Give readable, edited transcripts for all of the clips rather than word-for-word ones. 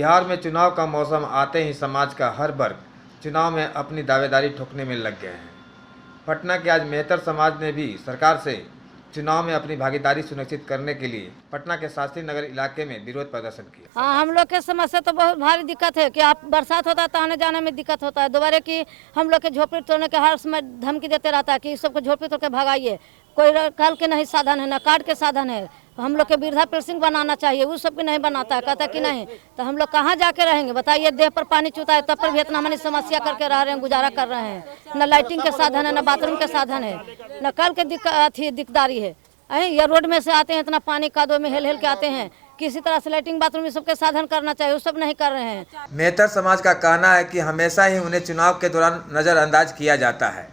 बिहार में चुनाव का मौसम आते ही समाज का हर वर्ग चुनाव में अपनी दावेदारी ठोकने में लग गए हैं। पटना के आज मेहतर समाज ने भी सरकार से चुनाव में अपनी भागीदारी सुनिश्चित करने के लिए पटना के शास्त्री नगर इलाके में विरोध प्रदर्शन किया। हाँ, हम लोग के समस्या तो बहुत भारी दिक्कत है कि आप बरसात होता है तो आने जाने में दिक्कत होता है। दोबारा कि हम लोग के झोपड़ी तोड़ने के हर समय धमकी देते रहता है कि इस सबको झोपड़ी तोड़ के भगाइए। कोई कल के नहीं साधन है, न कार्ड के साधन है। हम लोग के वृद्धा पेंशन बनाना चाहिए, वो सब भी नहीं बनाता है, कहता कि नहीं। तो हम लोग कहाँ जाके रहेंगे बताइए? देह पर पानी चूता है तब पर भी इतना हमारी समस्या करके रह रहे हैं, गुजारा कर रहे हैं। न लाइटिंग के साधन है, न बाथरूम के साधन है, न कल के दिकदारी है। या रोड में से आते हैं इतना पानी कादो में हेल के आते हैं। किसी तरह से लैट्रिन बाथरूम में सबके साधन करना चाहिए, वो सब नहीं कर रहे हैं। मेहतर समाज का कहना है कि हमेशा ही उन्हें चुनाव के दौरान नज़रअंदाज किया जाता है।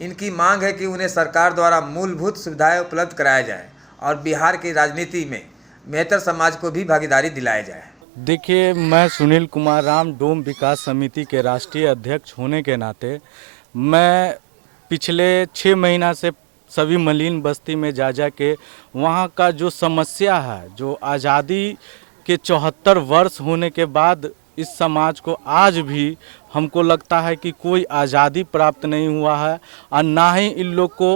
इनकी मांग है कि उन्हें सरकार द्वारा मूलभूत सुविधाएं उपलब्ध कराया जाए और बिहार की राजनीति में मेहतर समाज को भी भागीदारी दिलाया जाए। देखिए, मैं सुनील कुमार राम डोम विकास समिति के राष्ट्रीय अध्यक्ष होने के नाते मैं पिछले 6 महीना से सभी मलिन बस्ती में जा के वहाँ का जो समस्या है, जो आज़ादी के 74 वर्ष होने के बाद इस समाज को आज भी हमको लगता है कि कोई आज़ादी प्राप्त नहीं हुआ है और ना ही इन लोग को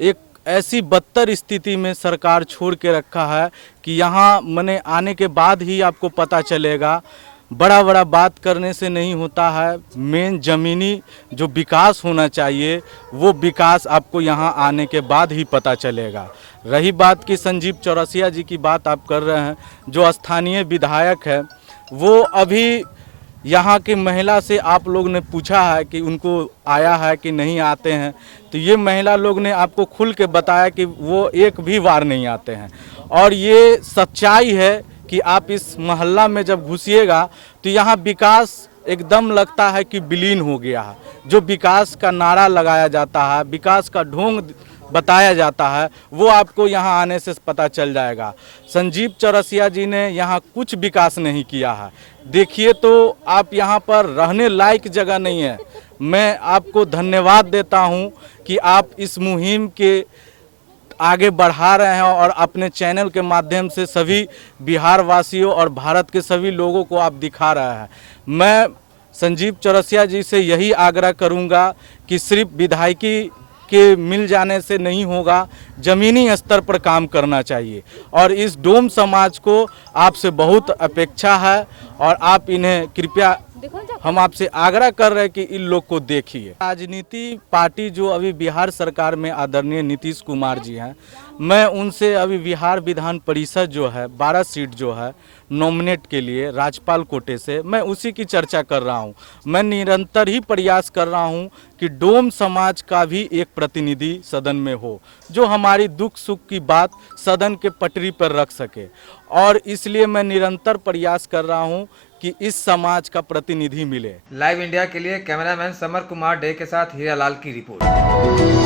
एक ऐसी बदतर स्थिति में सरकार छोड़ के रखा है कि यहाँ मने आने के बाद ही आपको पता चलेगा। बड़ा बड़ा बात करने से नहीं होता है, मेन ज़मीनी जो विकास होना चाहिए वो विकास आपको यहाँ आने के बाद ही पता चलेगा। रही बात कि संजीव चौरसिया जी की बात आप कर रहे हैं, जो स्थानीय विधायक है, वो अभी यहाँ की महिला से आप लोग ने पूछा है कि उनको आया है कि नहीं आते हैं, तो ये महिला लोग ने आपको खुल के बताया कि वो एक भी बार नहीं आते हैं। और ये सच्चाई है कि आप इस मोहल्ला में जब घुसिएगा तो यहाँ विकास एकदम लगता है कि विलीन हो गया है। जो विकास का नारा लगाया जाता है, विकास का ढोंग बताया जाता है, वो आपको यहाँ आने से पता चल जाएगा। संजीव चौरसिया जी ने यहाँ कुछ विकास नहीं किया है। देखिए तो आप यहाँ पर रहने लायक जगह नहीं है। मैं आपको धन्यवाद देता हूँ कि आप इस मुहिम के आगे बढ़ा रहे हैं और अपने चैनल के माध्यम से सभी बिहार वासियों और भारत के सभी लोगों को आप दिखा रहे हैं। मैं संजीव चौरसिया जी से यही आग्रह करूंगा कि सिर्फ विधायकी के मिल जाने से नहीं होगा, ज़मीनी स्तर पर काम करना चाहिए। और इस डोम समाज को आपसे बहुत अपेक्षा है और आप इन्हें कृपया, हम आपसे आग्रह कर रहे हैं कि इन लोग को देखिए। राजनीति पार्टी जो अभी बिहार सरकार में आदरणीय नीतीश कुमार जी हैं, मैं उनसे अभी बिहार विधान परिषद जो है 12 सीट जो है नॉमिनेट के लिए राज्यपाल कोटे से, मैं उसी की चर्चा कर रहा हूं। मैं निरंतर ही प्रयास कर रहा हूं कि डोम समाज का भी एक प्रतिनिधि सदन में हो, जो हमारी दुख सुख की बात सदन के पटरी पर रख सके। और इसलिए मैं निरंतर प्रयास कर रहा हूं कि इस समाज का प्रतिनिधि मिले। लाइव इंडिया के लिए कैमरामैन समर कुमार डे के साथ हीरालाल की रिपोर्ट।